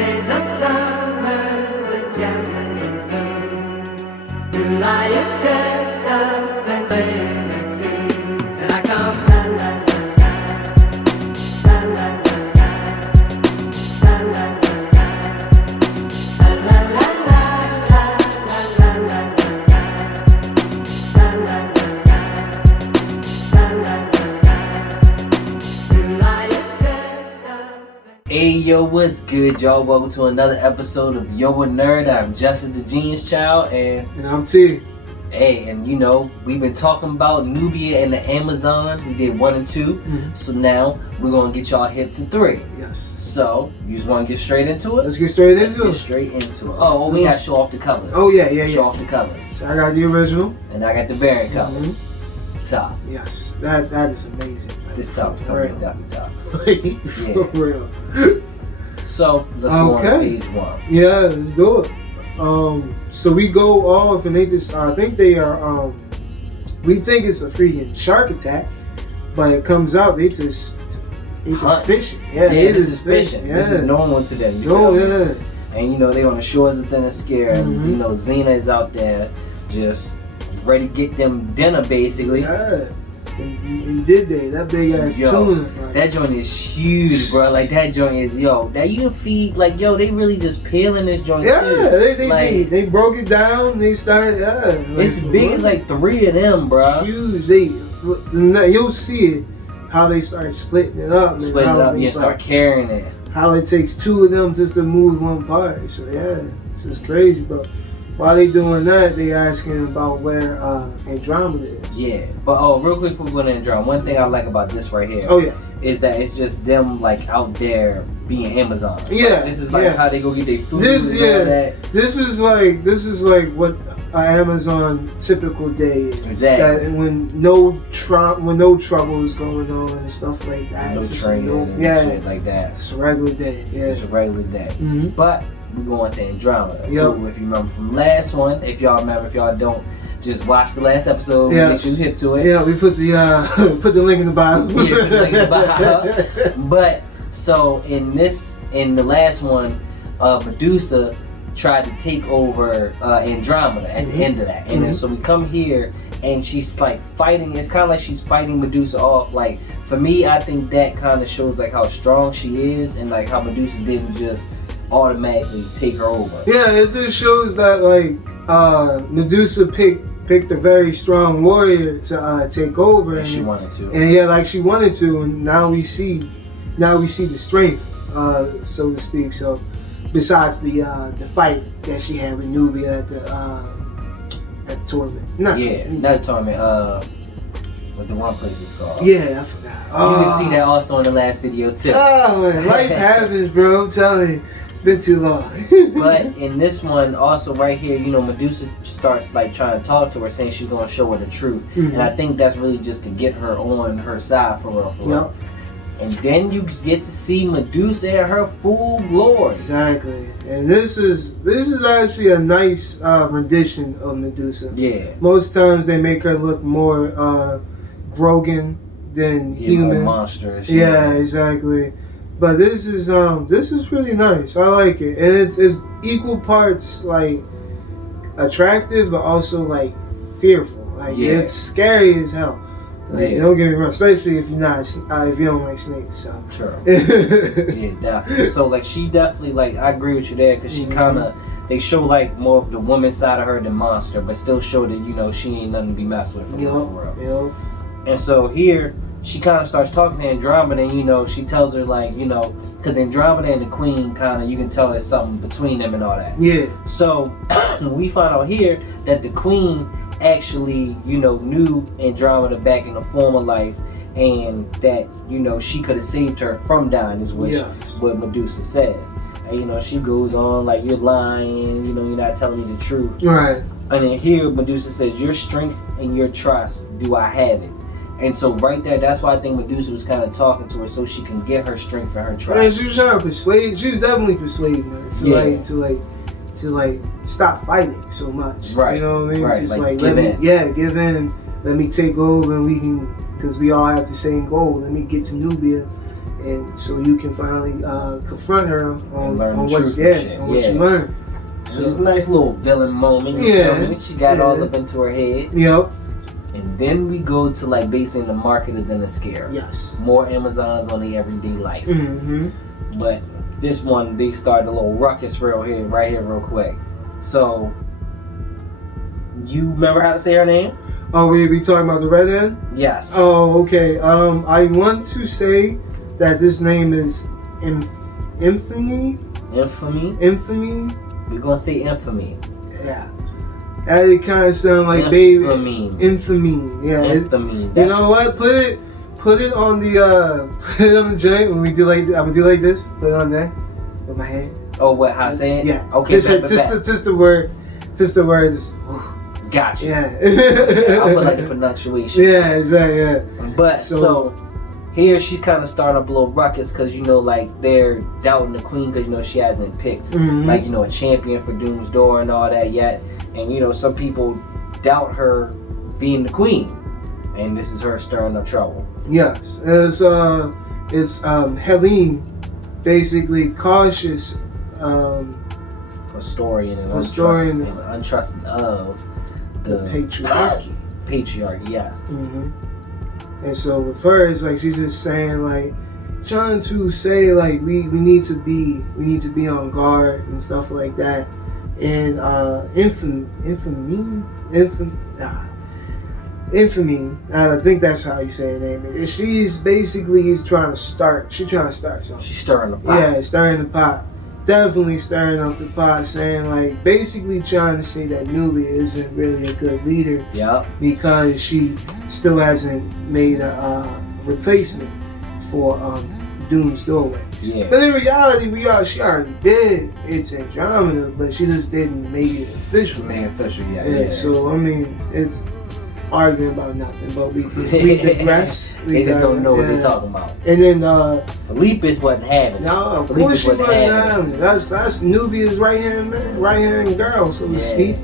days of summer with jasmine in bloom. July is dressed up and playing a tune, and I come la la la la la la Hey yo, what's good, y'all? Welcome to another episode of Yo a Nerd. I'm Justice the Genius Child, and I'm T. Hey, and you know, we've been talking about Nubia and the Amazon. We did 1 and 2, so now we're gonna get y'all hip to 3. Yes. So, you just wanna get straight into it? Let's get straight into it. Oh, well, we gotta show off the colors. Oh yeah. Show off the colors. So I got the original. And I got the variant color. Top. Yes. That is amazing. This top color is definitely top. For real. So let's go on to page 1. Yeah, let's do it. So we go off and they just I think they are we think it's a freaking shark attack, but it comes out they just fishing. Yeah, this is fishing. Yeah. This is normal to them. And you know they on the shores of Themyscira, and you know Xena is out there just ready to get them dinner basically. Yeah. And did they? That big ass tuna. Like, that joint is huge, bro. Like that joint is that you can feed they really just peeling this joint. Yeah, too. they broke it down. They started. It's big as like 3 of them, bro. Huge. You'll see it how they start splitting it up. Start carrying it. How it takes 2 of them just to move one part. So yeah, it's just crazy, but. While they doing that, they asking about where Andromeda is. Yeah, but real quick before we go to Andromeda, one thing I like about this right here. Is that it's just them like out there being Amazon. Yeah, this is like how they go get their food. This is like what an Amazon typical day is. Exactly. That when no trouble is going on and stuff like that. No training and shit like that. It's a regular day. Yeah, it's a regular day. But we're going to Andromeda. Yep. If you remember from last one, if y'all remember, if y'all don't, just watch the last episode. Yes. Make sure you hip to it. Yeah, we put the link in the bio. Put the link in the bio. But so in the last one, Medusa tried to take over Andromeda at the end of that, and then so we come here and she's like fighting. It's kind of like she's fighting Medusa off. Like for me, I think that kind of shows like how strong she is, and like how Medusa didn't just automatically take her over. Yeah, it just shows that like Medusa picked a very strong warrior to take over, and she wanted to. And like she wanted to, and now we see the strength, so to speak. So besides the fight that she had with Nubia at the tournament, not the tournament. What the one place is called. Yeah, I forgot. You can see that also in the last video too. Oh man, life happens, bro. I'm telling you. It's been too long. But in this one, also right here, Medusa starts like trying to talk to her, saying she's gonna show her the truth, and I think that's really just to get her on her side for real. And then you get to see Medusa in her full glory. Exactly, and this is actually a nice rendition of Medusa. Yeah. Most times they make her look more Grogan than human. More monstrous. Yeah, exactly. But this is really nice. I like it, and it's equal parts like attractive, but also like fearful. Like it's scary as hell. Like, don't get me wrong, especially if you don't like snakes. So. Sure. Yeah, definitely. So like she definitely like I agree with you there because she they show like more of the woman side of her than monster, but still show that she ain't nothing to be messed with for real. And so here. She kind of starts talking to Andromeda, and she tells her like, because Andromeda and the Queen kind of, you can tell there's something between them and all that. Yeah. So we find out here that the Queen actually, knew Andromeda back in the former life, and that she could have saved her from dying, is what Medusa says. And she goes on like, you're lying, you're not telling me the truth. Right. And then here Medusa says, your strength and your trust, do I have it? And so right there, that's why I think Medusa was kind of talking to her so she can get her strength and her trust. Yeah, she was trying to persuade. She was definitely persuading her to stop fighting so much. Right. You know what I mean? Right. Just give in. Give in. Let me take over, and we can, because we all have the same goal. Let me get to Nubia, and so you can finally confront her on learn the what truth you and did, shit. on what Yeah. you learned. Which is a nice little villain moment. You Yeah. feel me? She got Yeah. all up into her head. Yep. And then we go to like basically the marketer than the scare. Yes. More Amazons on the everyday life. Mm-hmm. But this one, they started a little ruckus right here real quick. So, you remember how to say her name? Oh, we be talking about the redhead? Yes. Oh, okay. I want to say that this name is Infamy. Infamy? Infamy? We're gonna say infamy. Yeah. That it kind of sound like baby. Infamy. Yeah. Infamy. You know what? Put it on the joint when we do like I would do like this. Put it on there with my hand. Oh, what? How to say it? Yeah. Okay. Just the word. Just the words. Gotcha. Yeah. I put like the pronunciation. Yeah. Exactly. Yeah. But so here she's kind of starting up a little ruckus because like they're doubting the queen because she hasn't picked like a champion for Doom's Door and all that yet, and some people doubt her being the queen, and this is her stirring up trouble. Yes, it's Helene, basically cautious. Historian and untrusting of the patriarchy. Patriarchy, yes. And so with her, it's like she's just saying like, trying to say like we need to be on guard and stuff like that. And Infamy, I think that's how you say her name. She's basically trying to start something. She's stirring the pot. Yeah, stirring the pot. Definitely stirring up the pot, saying like basically trying to say that Nubia isn't really a good leader. Yeah. Because she still hasn't made a replacement for Doom's Doorway. Yeah. But in reality, she already did. It's Andromeda, but she just didn't make it official. Yeah. So I mean, it's arguing about nothing, but we digress. They just don't know what they're talking about. And then Philippus wasn't having it. No, of course she wasn't having it. That's Nubia's right hand girl, so to speak.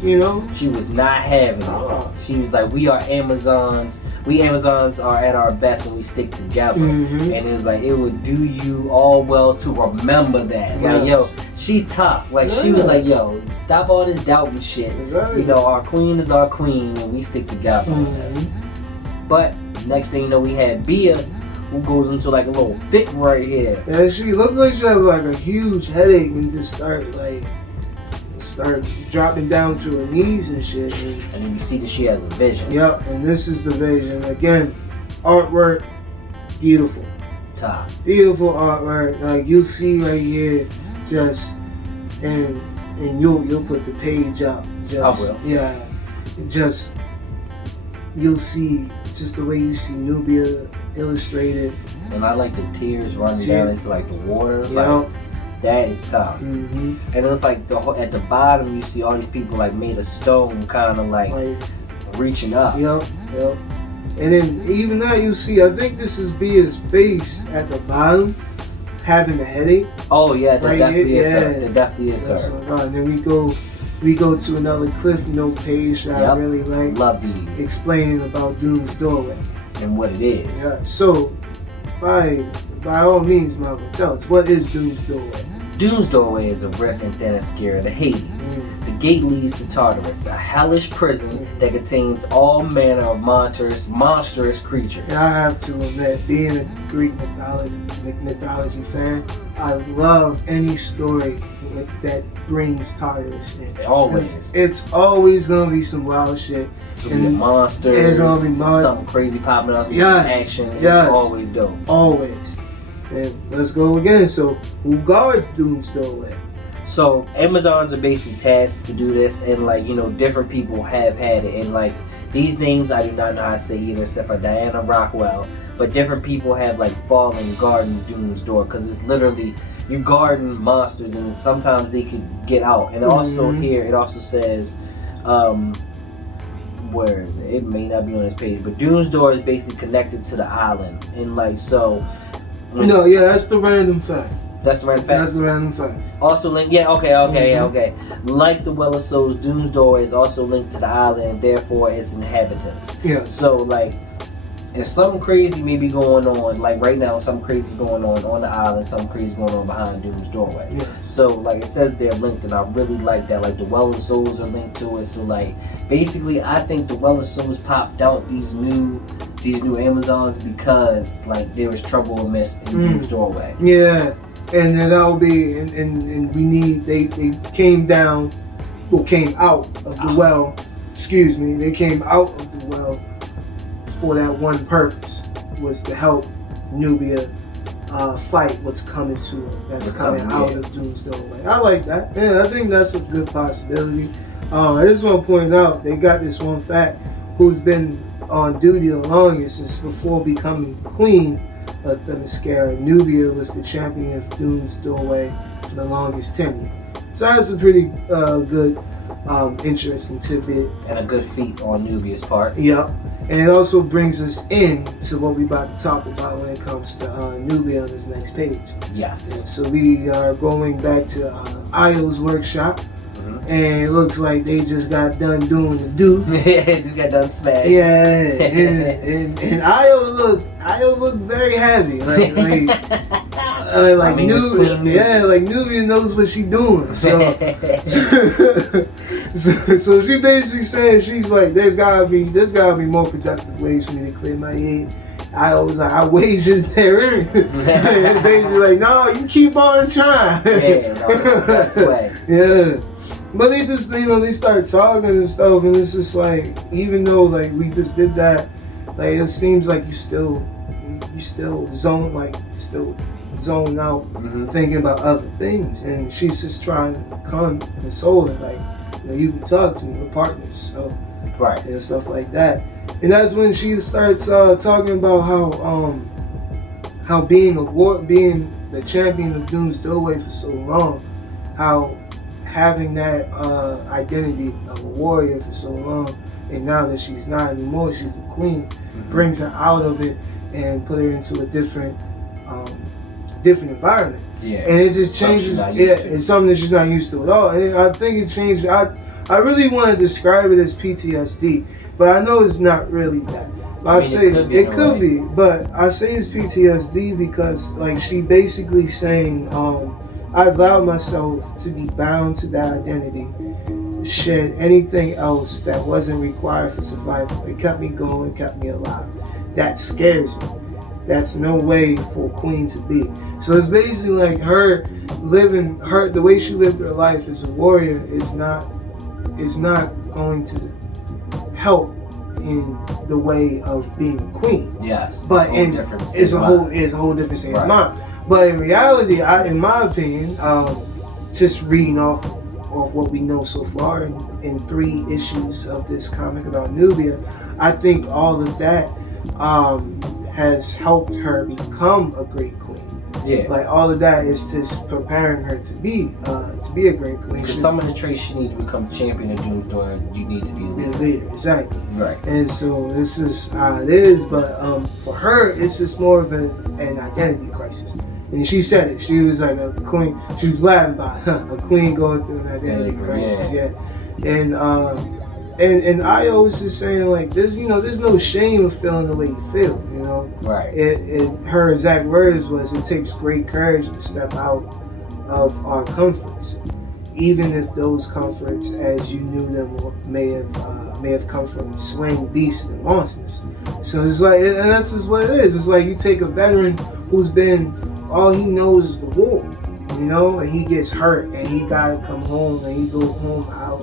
She was not having it. She was like, we are Amazons. We Amazons are at our best when we stick together. And it was like, it would do you all well to remember that. Yes. Like, yo, she tough. Like, she was like, yo, stop all this doubting shit. Exactly. Our queen is our queen, and we stick together. But next thing you know, we had Bia, who goes into like a little fit right here. Yeah, she looks like she has like a huge headache and just start dropping down to her knees and shit. And then you see that she has a vision. Yep, and this is the vision. Again, artwork, beautiful. Top. Beautiful artwork. Like you see right here, just and you'll put the page up. Just, I will. Yeah. Just you'll see just the way you see Nubia illustrated. And I like the tears running down into like the water. Yep. Like, that is tough. And it's like at the bottom you see all these people like made of stone, kind of like reaching up. Yep. And then even now you see, I think this is Bia's face at the bottom, having a headache. Oh yeah, that definitely is her. That definitely is her. And then we go to another Cliff Note page that I really like. Love these. Explaining about Doom's Doorway. And what it is. Yeah. So, by all means, Malcolm, tell us, what is Doom's Doorway? Doom's Doorway is a rift in Themyscira, the Hades. The gate leads to Tartarus, a hellish prison that contains all manner of monstrous creatures. And I have to admit, being a Greek mythology fan, I love any story that brings Tartarus in. Always. It's always gonna be some wild shit. It's gonna be monsters. It's gonna be something crazy popping out. Some action. It's always dope. Always. And let's go again. So, who guards Doom's Doorway? So, Amazons are basically tasked to do this, and different people have had it. And these names I do not know how to say either, except for Diana Rockwell. But different people have fallen guarding Doom's Door, because it's literally you guarding monsters, and sometimes they could get out. And also here it also says, where is it? It may not be on this page, but Doom's Door is basically connected to the island, and so. No, yeah, that's the random fact. That's the random fact? That's the random fact. Also linked, okay. Like the Well of Souls, Doom's Door is also linked to the island, and therefore its inhabitants. Yeah. So, if something crazy may be going on, like right now, something crazy is going on the island, something crazy going on behind Doom's doorway. Yes. So like it says they're linked, and I really like that. Like the Well of Souls are linked to it. So like basically, I think the Well of Souls popped out these new Amazons because like there was trouble amidst in Doom's doorway. Yeah, and then that'll be and we need they came down, well came out of the well. Excuse me, they came out of the well for that one purpose, was to help Nubia fight what's coming to her, that's coming out of Doom's doorway. I like that. Yeah, I think that's a good possibility. I just want to point out, they got this one fact, who's been on duty the longest since before becoming queen of Themyscira. Nubia was the champion of Doom's doorway for the longest tenure. So that's a pretty good, interesting tidbit. And a good feat on Nubia's part. Yep. And it also brings us in to what we're about to talk about when it comes to Nubia on this next page. Yes. And so we are going back to Io's workshop, and it looks like they just got done doing the do. Just got done smashing. Yeah, and Io looked very happy, like Nubia. Yeah, like Nubia knows what she's doing. So she basically saying, she's like, there's gotta be more productive ways for me to clear my head. I was like, I wagered there in. And basically like, no, you keep on trying. Yeah, no, that's the best way. Yeah. But they just, they start talking and stuff, and it's just like, even though like we just did that, like it seems like you still zone out, thinking about other things, and she's just trying to console it, like, you can talk to me, we're partners, so right, and stuff like that. And that's when she starts talking about how being the champion of Doom's doorway for so long, how having that identity of a warrior for so long, and now that she's not anymore, she's a queen, brings her out of it and put her into a different environment. Yeah. And it just changes. It's something that she's not used to at all. And I think it changed. I really want to describe it as PTSD, but I know it's not really that. But I say it could be, but I say it's PTSD because like she basically saying, I allowed myself to be bound to that identity, shed anything else that wasn't required for survival. It kept me going, kept me alive. That scares me. That's no way for a queen to be. So it's basically like the way she lived her life as a warrior is not going to help in the way of being a queen. Yes. But it's a whole different state of mind. But in reality, in my opinion, just reading off what we know so far in 3 issues of this comic about Nubia, I think all of that has helped her become a great queen. Yeah. Like all of that is just preparing her to be a great queen. Because some of the traits she needs to become champion of Doom's Door, you need to be a leader. Exactly. Right. And so this is how it is, but for her, it's just more of an identity crisis. And she said it. She was like a queen. She was laughing about it. A queen going through an identity crisis. Yeah. And Io was just saying like, there's no shame of feeling the way you feel. Right. Her exact words was, it takes great courage to step out of our comforts, even if those comforts, as you knew them, may have come from slaying beasts and monsters. So it's like, and that's just what it is. It's like you take a veteran who's been, all he knows is the war, and he gets hurt and he gotta come home, and he goes home out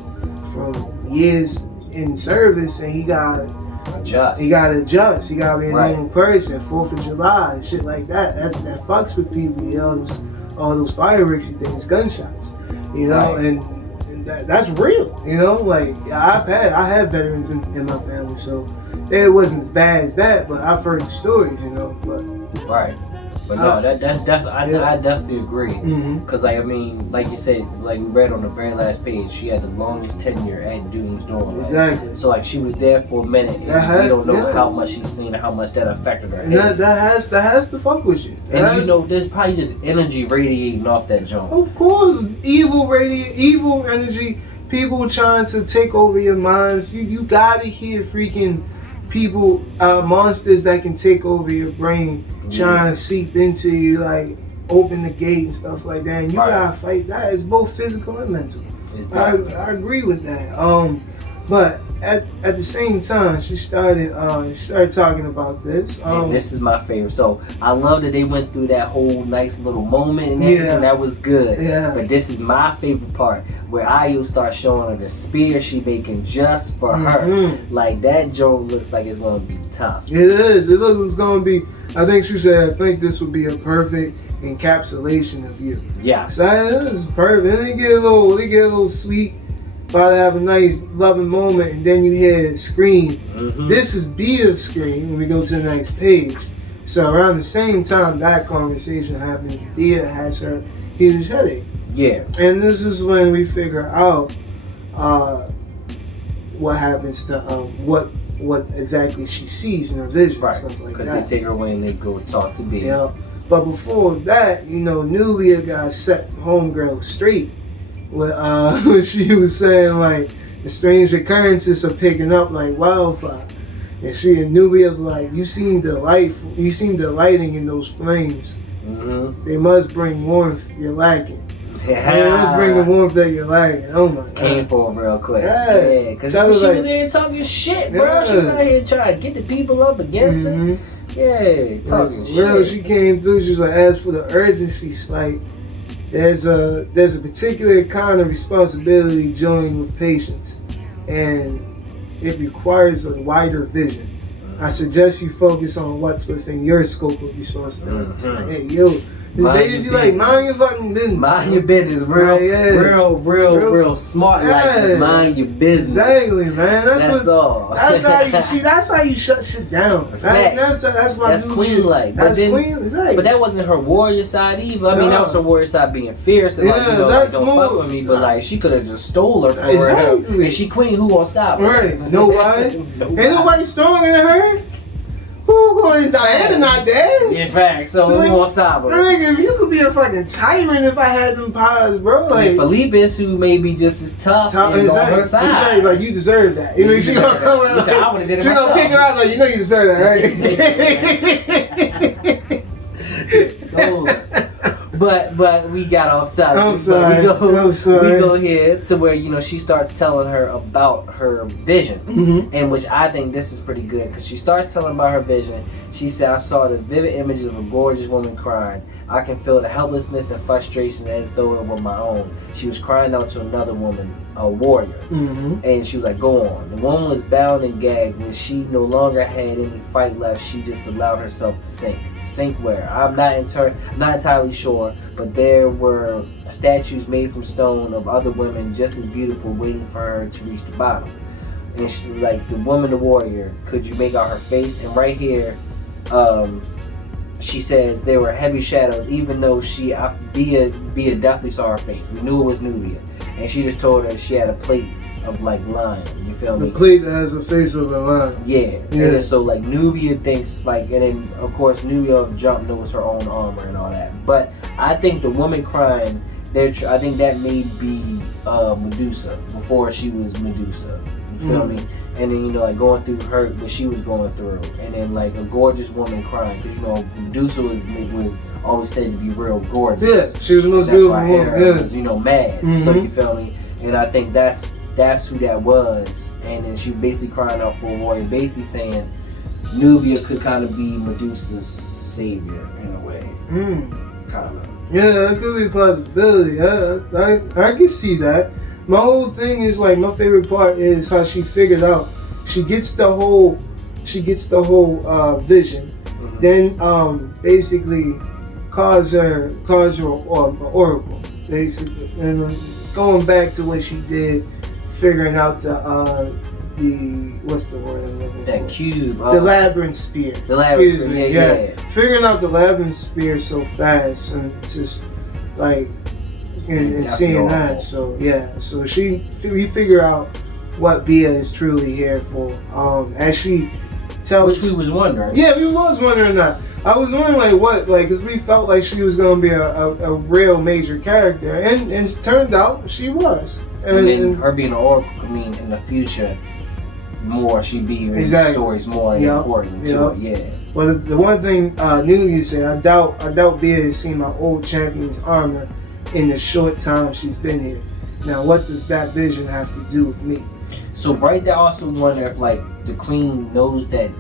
from years in service, and he gotta adjust. He gotta be a normal person. 4th of July and shit like that. That fucks with people. All those fireworks and things, gunshots. And that's real. Like I have veterans in my family, so it wasn't as bad as that. But I've heard the stories. But right. But no, that's definitely, I definitely agree. Because like you said, like we read on the very last page, she had the longest tenure at Doom's Door. Right? Exactly. So like she was there for a minute, and we don't know how much she's seen and how much that affected her. And that has to fuck with you. And there's probably just energy radiating off that jump. Of course, evil energy. People trying to take over your minds. You gotta hear freaking people, monsters that can take over your brain, trying to seep into you, like open the gate and stuff like that. And you gotta fight that. It's both physical and mental. I agree with that. But at the same time, she started talking about this. And this is my favorite. So I love that they went through that whole nice little moment and everything. That was good. Yeah. But this is my favorite part where Ayo starts showing her the spear she making just for her. Like that joke looks like it's gonna be tough. It is. It looks like it's gonna be. I think she said, I think this would be a perfect encapsulation of you. Yes. That is perfect. And they get a little sweet. About to have a nice loving moment, and then you hear it scream. This is Bia's scream when we go to the next page. So around the same time that conversation happens, Bia has her huge headache. Yeah. And this is when we figure out what happens to what exactly she sees in her vision, and stuff like that. Because they take her away and they go talk to Bia. Yeah. But before that, Nubia got set homegirl straight. What she was saying, like the strange occurrences are picking up like wildfire, and she and Nubia was like, you seem delighting in those flames. They must bring warmth you're lacking. They must bring the warmth that you're lacking. Oh my god. Came for her real quick. Yeah, because she was there talking shit, bro. She was out here trying to get the people up against her. Yeah, talking shit. She came through. She was like, as for the urgency, like. There's a particular kind of responsibility joined with patience, and it requires a wider vision. I suggest you focus on what's within your scope of responsibility. Like, hey, yo, it's like mind your fucking business. Mind your business, real smart. Like mind your business. Exactly, man. That's all. That's how you see. That's how you shut shit down. That's queen like. That's queen. Exactly. But that wasn't her warrior side either. I mean, that was her warrior side being fierce and like, don't fuck with me. But like, she could have just stole her for her. And she queen. Who gonna stop her? Right. Nobody. Ain't nobody stronger than her. Who going? Diana not dead. In fact, so who gonna stop her? Like, if you could be a fucking tyrant if I had them powers, bro. Like Felipe's, who may be just as tough, is on her side. Exactly. Like you deserve that. She gonna come around. I would have did it She myself. gonna pick her out like you deserve that, right? But we got off topic. I'm sorry. We go here to where she starts telling her about her vision, and which I think this is pretty good because she starts telling about her vision. She said, "I saw the vivid images of a gorgeous woman crying. I can feel the helplessness and frustration as though it were my own. She was crying out to another woman, a warrior, and she was like, go on. The woman was bound and gagged. When she no longer had any fight left, she just allowed herself to sink. Sink where? I'm not entirely sure, but there were statues made from stone of other women just as beautiful waiting for her to reach the bottom." And she's like, the woman, the warrior, could you make out her face? And right here, she says there were heavy shadows, even though Bia definitely saw her face. We knew it was Nubia. And she just told her she had a plate of like lion. You feel me? The plate that has a face of a lion. Yeah. And then, so like Nubia thinks like, and then of course Nubia of Jump knows her own armor and all that. But I think the woman crying, I think that may be Medusa before she was Medusa. You feel me? And then like going through what she was going through, and then like a gorgeous woman crying because Medusa was always said to be real gorgeous. Yeah, she was the most beautiful woman. Was, mad. So you feel me? And I think that's who that was. And then she basically crying out for a warrior, basically saying Nubia could kind of be Medusa's savior in a way. Kind of. Yeah, that could be a possibility. I can see that. My whole thing is like, my favorite part is how she figured out. She gets the whole vision. Then basically calls her oracle. Basically, and going back to what she did, figuring out the what's the word I'm looking for? That cube. The labyrinth spear. The labyrinth. Yeah. Figuring out the labyrinth spear so fast and just like. And seeing that, so we figure out what Bia is truly here for. As she tells, which we was wondering. Yeah, we was wondering that. I was wondering like what, like, cause we felt like she was gonna be a real major character, and it turned out she was. And then her being an oracle could mean in the future more she be in Exactly. stories more important to it. Yeah. Well, the one thing Nubia said, I doubt Bia has seen my old champion's armor in the short time she's been here. Now, what does that vision have to do with me? So Bright, I also wonder if like the queen knows that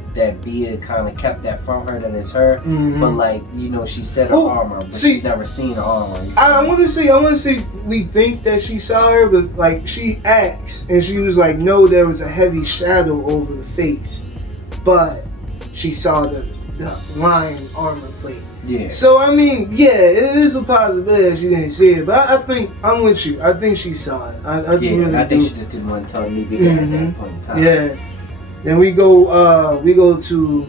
Bia kind of kept that from her, that it's her, but like she said her armor, but she's never seen her armor. I want to say we think that she saw her, but like she asked and she was like, no, there was a heavy shadow over the face, but she saw the lion armor plate. Yeah. So I mean, yeah, it is a possibility that she didn't see it, but I think I'm with you. I think she saw it. I think she just didn't want to tell Nubia at that point in time. Yeah. Then we go to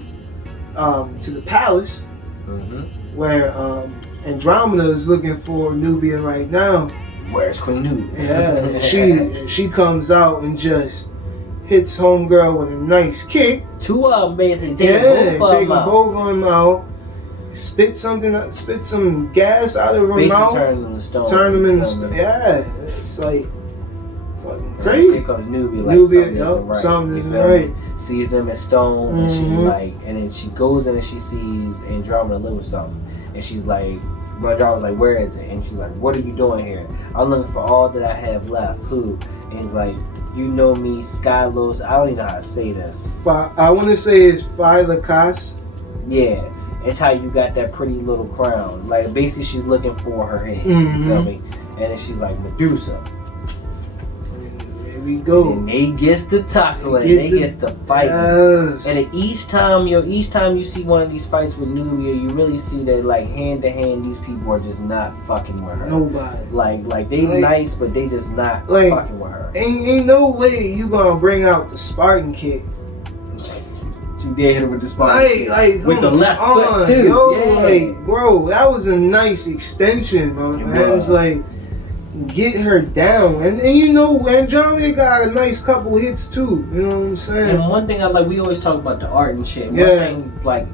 the palace where Andromeda is looking for Nubia right now. Where's Queen Nubia? Yeah, she comes out and just hits homegirl with a nice kick. Two of them basically taking both of them out. Spit some gas out of her mouth. Turn them into stone. Turn them into stone. Yeah, it's like fucking crazy. Here comes Nubia, something isn't right. Sees them as stone, and she and then she goes in and she sees Andromeda live with something, and she's like, Andromeda's like, where is it? And she's like, what are you doing here? I'm looking for all that I have left. Who? And he's like, you know me, Skylos. I don't even know how to say this. I want to say it's Phylakas. Yeah. It's how you got that pretty little crown. Like, basically, she's looking for her head. You feel me? And then she's like, Medusa. And there we go. And they gets to tussling. They gets to fighting. Yes. And then each time you see one of these fights with Nubia, you really see that, like, hand to hand, these people are just not fucking with her. Nobody. Like they nice, but they just not fucking with her. Ain't no way you gonna bring out the Spartan kick. She did hit her with the Spartan with the left foot too. Like, bro, that was a nice extension, man. It's like, get her down, and Andromeda got a nice couple hits too. You know what I'm saying? And one thing I like, we always talk about the art and shit. One thing, like,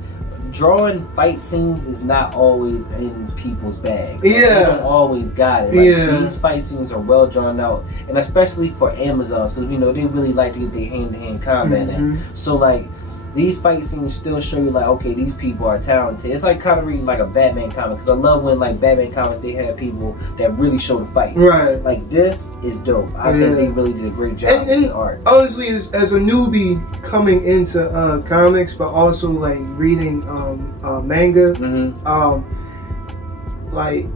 drawing fight scenes is not always in people's bag. They don't always got it. These fight scenes are well drawn out, and especially for Amazons, because they really like to get their hand-to-hand combat in. So like, these fight scenes still show you like, okay, these people are talented. It's like kind of reading like a Batman comic, because I love when like Batman comics, they have people that really show the fight. Right. Like, this is dope. I think they really did a great job with the art. Honestly, as a newbie coming into comics, but also like reading manga, like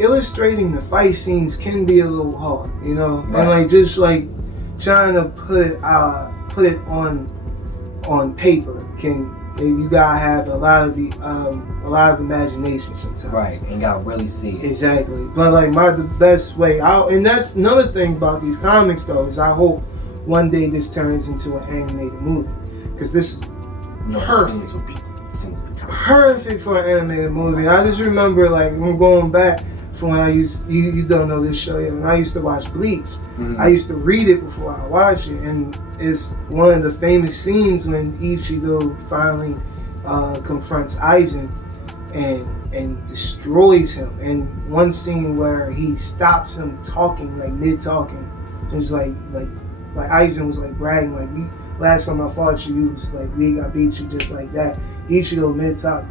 illustrating the fight scenes can be a little hard, and like just like trying to put it on paper you gotta have a lot of imagination sometimes. Right, and gotta really see it. Exactly. But like the best way out, and that's another thing about these comics though, is I hope one day this turns into an animated movie, because this is perfect. Perfect for an animated movie. I just remember, like, I'm going back from when you don't know this show yet, when I used to watch Bleach. I used to read it before I watch it, and it's one of the famous scenes when Ichigo finally confronts Aizen and destroys him. And one scene where he stops him talking, like mid-talking. It was like Aizen was like bragging, like, last time I fought you, was like, I beat you just like that. Ichigo mid-talk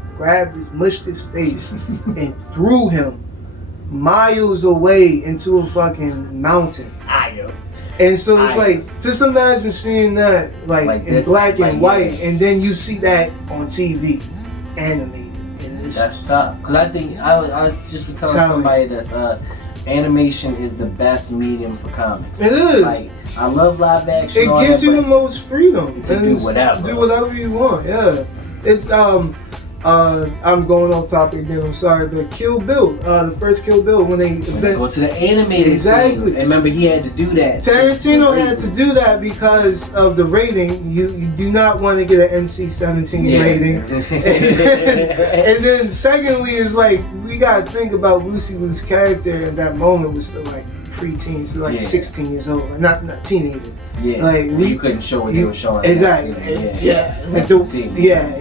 mushed his face and threw him miles away into a fucking mountain. And so it's like, just imagine seeing that like in black and white, and then you see that on TV, animated. And that's tough. Because I think I just was telling somebody that animation is the best medium for comics. It is. Like, I love live action. It gives you the most freedom to do whatever. Do whatever you want. Yeah. It's I'm going off topic again, I'm sorry, but Kill Bill, the first Kill Bill, when they go to the animated scenes. And remember, he had to do that. Tarantino had to do that because of the rating. You do not want to get an NC-17 rating. And then secondly is like, we gotta think about Lucy Liu's character at that moment was still like preteens, like Yeah. 16 years old, not teenagers. Yeah, Like, you couldn't show what they were showing. Exactly.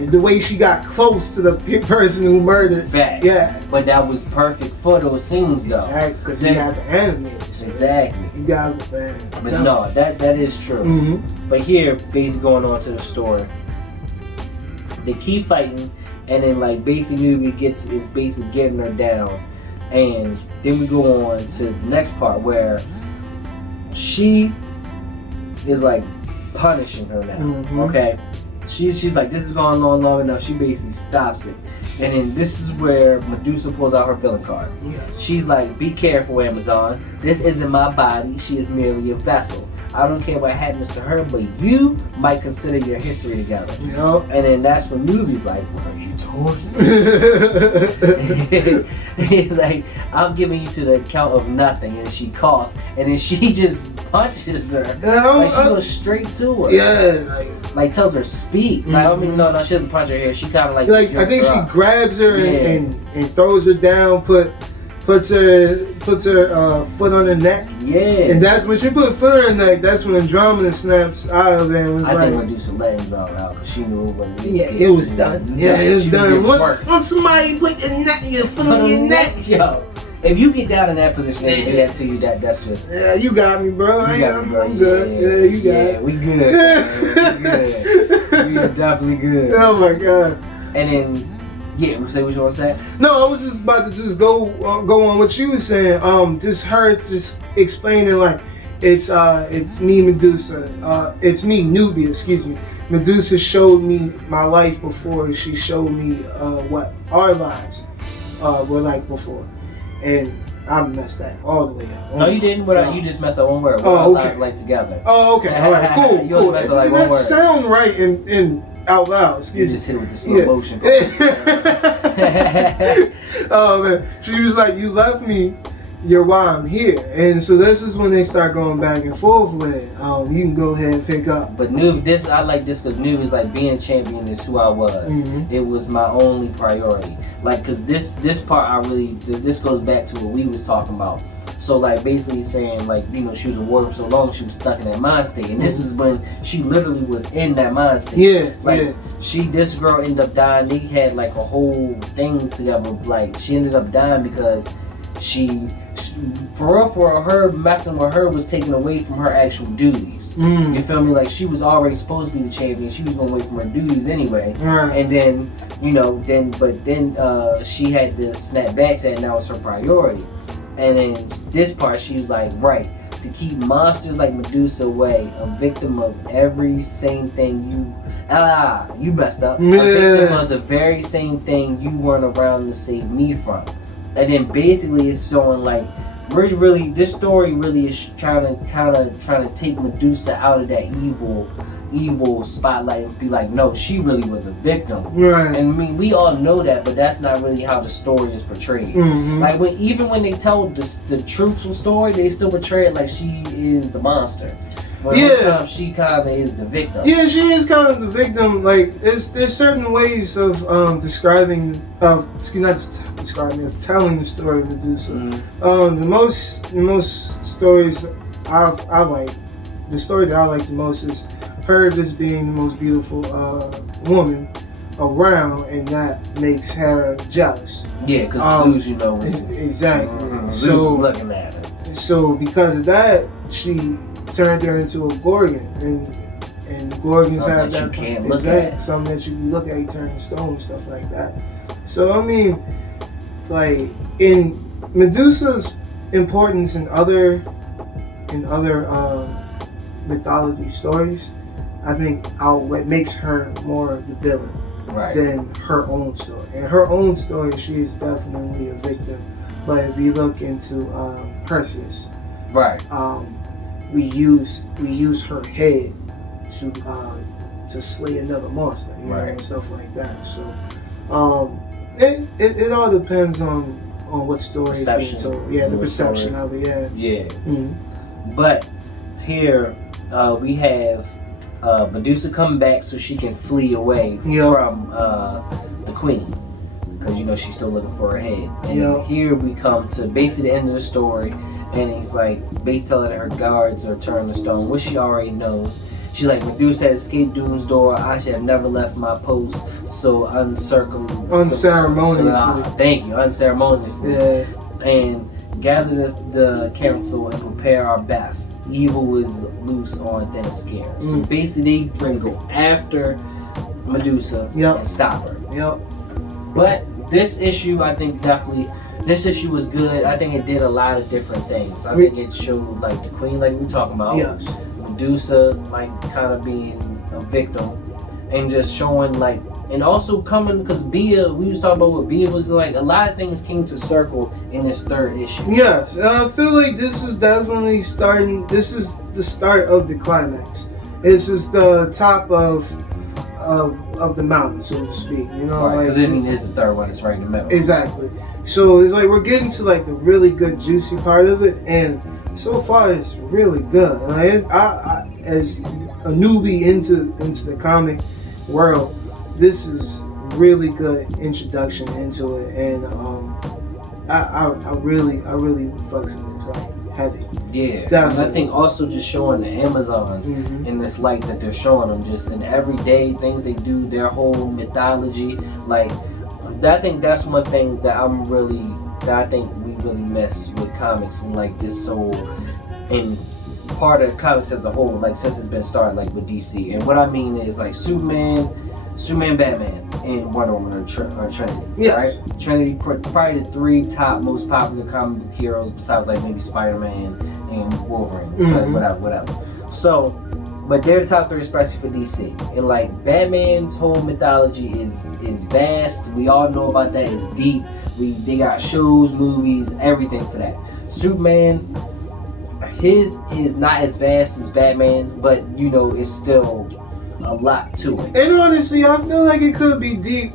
The way she got close to the person who murdered. Facts. Yeah. But that was perfect for those scenes, though. Exactly, because you have to animate it. So Exactly. You got to, man. But no, that is true. Mm-hmm. But here, basically going on to the story, they keep fighting, and then like basically Nubia is basically getting her down, and then we go on to the next part where she is like punishing her now. Mm-hmm. Okay, she's like, this is going on long enough. She basically stops it, and then this is where Medusa pulls out her villain card. Yes. She's like, be careful, Amazon. This isn't my body. She is merely a vessel. I don't care what happens to her, but you might consider your history together. Yep. And then that's when Nubia's like, what are you talking? He's like, I'm giving you to the count of nothing. And she coughs, and then she just punches her. Like, she goes straight to her. Yeah, Like tells her speak. Like, I mean, no, she doesn't punch her here. She kind of like I think she grabs her Yeah. and throws her down, puts her foot on her neck. Yeah. And that's when she put her foot on her neck. That's when Andromeda snaps out of there and was I like, think Medusa let him drop out because she knew it was. yeah, it was done. Yeah, it was She done. get worked. Once somebody put your foot on your neck, yo. If you get down in that position and they do that to you, that's just. yeah, you got me, bro. You got me, bro. I'm good. Yeah, you got Yeah, it. we good. Man. We good. We definitely good. Oh my god. And then, yeah, say what you want to say. No, I was just about to just go on what you were saying. Just her just explaining like it's me Medusa. It's me Nubia. Excuse me. Medusa showed me my life before. She showed me what our lives were like before, and I messed that all the way up. No, you didn't. You just messed up one word. Oh, What okay. lives like together. Oh, okay. All right. Cool. You Cool. messed up like one That word. sound right in out loud. You Excuse me. just hit it with the slow motion. Oh man, she was like, "You left me. You're why I'm here." And so this is when they start going back and forth with it. You can go ahead and pick up. But I like this because Nubia is like being champion is who I was. Mhm. It was my only priority. Like, cause this part this goes back to what we was talking about. So like basically saying like, you know, she was a warrior for so long, she was stuck in that mind state, and this is when she literally was in that mind state. Yeah, Like this girl ended up dying. They had like a whole thing together. Like she ended up dying because she for her messing with her was taken away from her actual duties. You feel me? Like she was already supposed to be the champion. She was going away from her duties anyway. Right. And then, you know, then she had to snap back, saying that was her priority. And then this part, she was like, right, to keep monsters like Medusa away, a victim of every same thing you messed up. Yeah. A victim of the very same thing you weren't around to save me from. And then basically it's showing like, this story really is trying to take Medusa out of that evil spotlight and be like, no, she really was a victim. Right. And I mean, we all know that, but that's not really how the story is portrayed. Mm-hmm. Like even when they tell the truthful story, they still portray it like she is the monster. But Yeah. she kind of is the victim. Yeah, she is kind of the victim. Like, there's certain ways of telling the story of Medusa. Mm-hmm. The most stories I like, the story that I like the most is her just being the most beautiful woman around, and that makes her jealous. Yeah, because Zeus, you know, was Exactly. Zeus was looking at her. So because of that, she turned her into a Gorgon, and Gorgons Something have that that you can't look at. something that you can look at, you turn to stone, stuff like that. So I mean, like in Medusa's importance in other mythology stories, I think what makes her more the villain than her own story. In her own story, she is definitely a victim. But if you look into Perseus, we use her head to slay another monster, you know, and stuff like that. So it all depends on what story is being told. Yeah, the perception of it. Yeah. Yeah. Mm-hmm. But here we have Medusa come back so she can flee away from the queen. because you know she's still looking for her head. And Yeah. here we come to basically the end of the story, and he's like basically telling her guards are turning to stone, which she already knows. She's like, Medusa had escaped Doom's door. I should have never left my post so unceremoniously. Thank you, unceremoniously. Yeah. And gather the council and prepare our best. Evil is loose on thin scare. So basically, they go after Medusa Yep. and stop her. Yep. But this issue, I think this issue was good. I think it did a lot of different things. I think it showed like the queen, like we were talking about. Yes. Medusa, like kind of being a victim, and just showing like, and also coming because Bia, we was talking about what Bia was like. A lot of things came to circle in this third issue. Yes, I feel like this is definitely starting. This is the start of the climax. This is the top of the mountain, so to speak. You know, Right, like because I mean, there's the third one. It's right in the middle. exactly. So it's like we're getting to like the really good, juicy part of it, and so far it's really good. Like, I as a newbie into the comic world, this is really good introduction into it, and I really fucks with this, like heavy. Yeah, and Definitely. I think also just showing the Amazons in this light that they're showing them, just in everyday things they do, their whole mythology. Like, I think that's one thing that I think we really miss with comics and like this whole, and part of comics as a whole, like since it's been started, like with DC. And what I mean is like Superman, Batman, and Wonder Woman are Trinity. Yes. Right? Trinity, probably the three top most popular comic book heroes besides like maybe Spider-Man and Wolverine, whatever. So, but they're the top three, especially for DC. And like Batman's whole mythology is vast. We all know about that. It's deep. They got shows, movies, everything for that. Superman, his is not as vast as Batman's, but you know it's still a lot to it. And honestly, I feel like it could be deep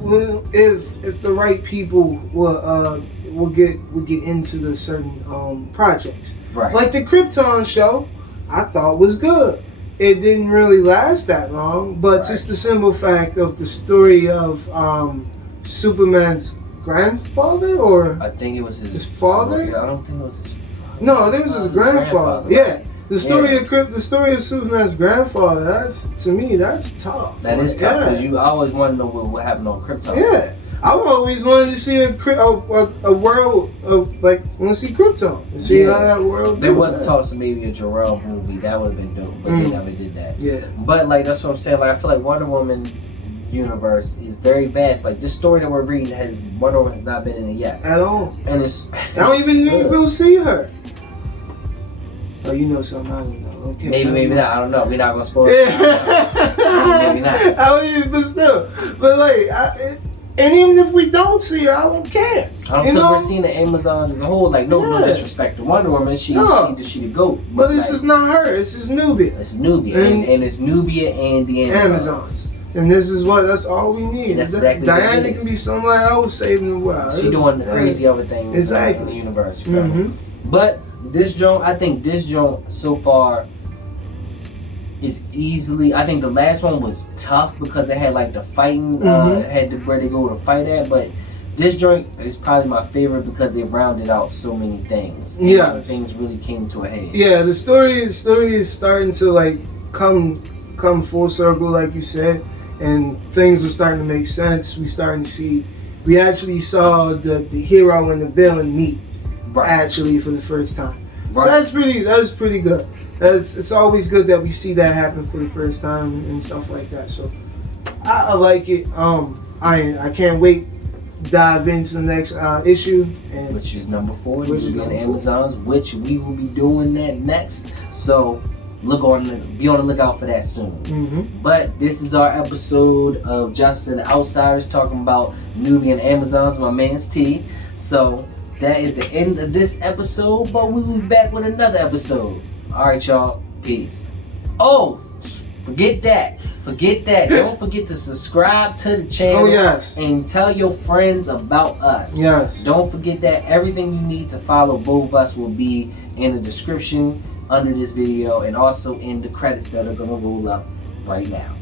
if the right people will get into the certain projects. Right. Like the Krypton show, I thought was good. It didn't really last that long, but just the simple fact of the story of Superman's grandfather, or I think it was his father. I don't think it was his father. No, it was his grandfather. Yeah. The story of Superman's grandfather, to me, that's tough. That is tough, because you always want to know what happened on Krypton. Yeah. I've always wanted to see a world of, like, want to see Krypton. And see how that world There was talks of maybe a Jor-El movie. That would have been dope, but they never did that. Yeah. But, like, that's what I'm saying. Like, I feel like Wonder Woman universe is very vast. Like, this story that we're reading Wonder Woman has not been in it yet. At all. And it's I don't even know if we'll see her. Oh, you know something I don't know. Okay. Maybe not. I don't know. We're not gonna spoil it. Maybe not. I don't even, but still. But like, and even if we don't see her, I don't care. Because we're seeing the Amazon as a whole. Like, no disrespect to Wonder Woman. She the GOAT. But this is not her. This is Nubia. This is Nubia, and it's Nubia and the Amazons. And that's all we need. That's exactly Diana can be somewhere else saving the world. She doing the crazy other things in the universe. You feel me? But this joint, I think this joint so far is easily. I think the last one was tough because it had like the fighting, it had where they go to fight at. But this joint is probably my favorite because it rounded out so many things. Yeah, things really came to a head. Yeah, the story is starting to like come full circle, like you said, and things are starting to make sense. We actually saw the hero and the villain meet. Actually, for the first time, so that's pretty good. It's always good that we see that happen for the first time and stuff like that. So I like it. I can't wait to dive into the next issue, which is number 4, which is the Amazons, which we will be doing that next. So be on the lookout for that soon. But this is our episode of Justice and the Outsiders, talking about Nubian Amazons. My man's T. So that is the end of this episode, but we will be back with another episode. Alright, y'all. Peace. Oh, forget that. Don't forget to subscribe to the channel. Oh, yes. And tell your friends about us. Yes. Don't forget that everything you need to follow both of us will be in the description under this video and also in the credits that are going to roll up right now.